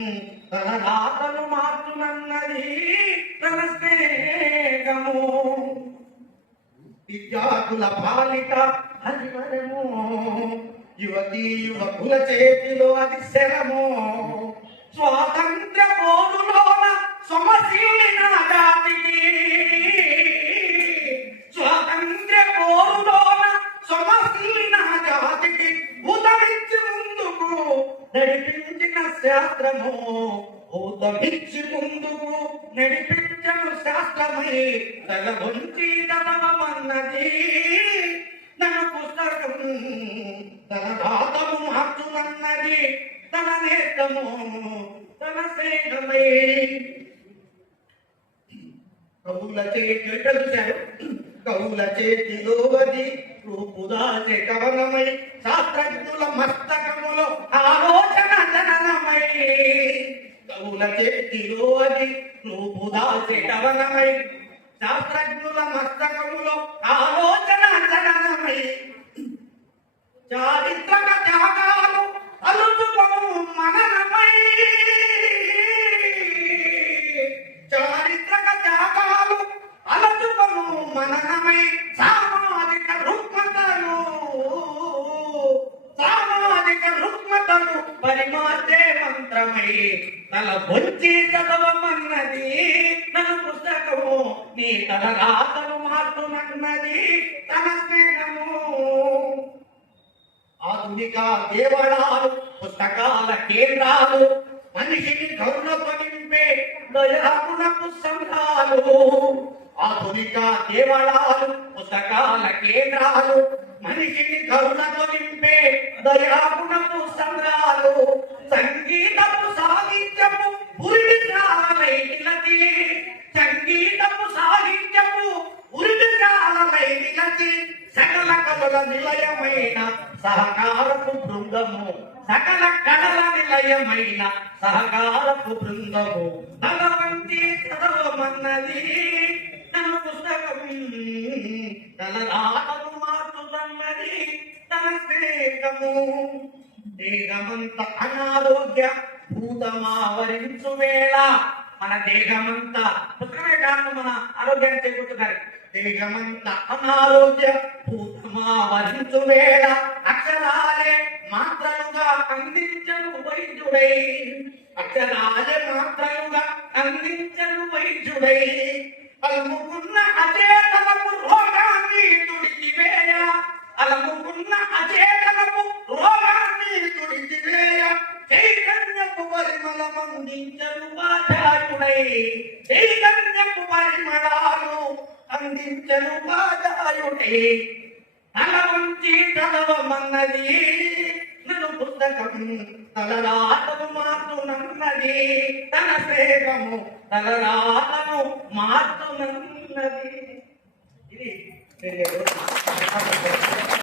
తన రాతను మార్చునన్నది తన స్నేహము. విద్యార్థుల పాలిట హరివరము యువతి యువకుల చేతిలో అది శరము. స్వాతంత్ర పోరులోన సమశీలిన జాతికి. స్వాతంత్ర పోరులోన సమశీలిన జాతికి ఉదరించి ముందుకు నడిపి శాస్త్రము ఉదమించి ముందుకు నడిపించను శాస్త్రమై తల వంచి తన పుస్తకం తన రాతము మార్చునన్నది తన నేతము తన సేనమై. కవుల చేతి కలిశారు కవుల చేతిలో అది రూపుదాచే కవనమై. శాస్త్రజ్ఞుల మస్త శక్తిలో అది రూపుదాచే దాచేటవనమై. శాస్త్రజ్ఞుల మస్తకములో ఆలోచన జననమై. చారిత్రక మంత్రమై తల బొంచి చదవమన్నది. తన పుస్తకము నీ తల రాతలు మార్చునన్నది తన స్నేహము. ఆధునిక దేవాలయాలు పుస్తకాల కేంద్రాలు మనిషిని కరుణతో నింపే దయాగుణపు సంఘాలు. ఆధునిక దేవాలయాలు పుస్తకాల కేంద్రాలు మనిషిని కరుణతో నింపే దయాగుణపు సంఘాలు. కళల నిలయమైన సహకారపు బృందము. సకల కళల నిలయమైన సహకారపు బృందము. తల వంటి చదవమన్నది తన పుస్తకం తన రాతను మార్చుతున్నది. తన స్నేహము దేహమంత అనారోగ్య భూతమావరించు వేళ. మన దేహమంతా పుస్తకమే కాదు మన ఆరోగ్యాన్ని చేకూరుతున్నారు దేహమంత అనారోగ్య భూతమావరించు వేళ అక్షరాలే మాత్రలుగా అందించను వైద్యుడై. అక్షరాలే మాత్రలుగా అందించను వైద్యుడై. అలముకున్న అచేతనపు రోగాన్ని తుడిచివేయ. అలముకున్న అచేతనపు రోగాన్ని తుడిచివేయ. చైతన్యపు పరిమళమందించను బాధాయుడై చైతన్యపు పరిమళాలు అందించను బాధాయుడై తల వంచి చదవమన్నది నన్ను పుస్తకం తలరాతను మార్చునన్నది తన సేవము తలరాతను మార్చునన్నది ఇది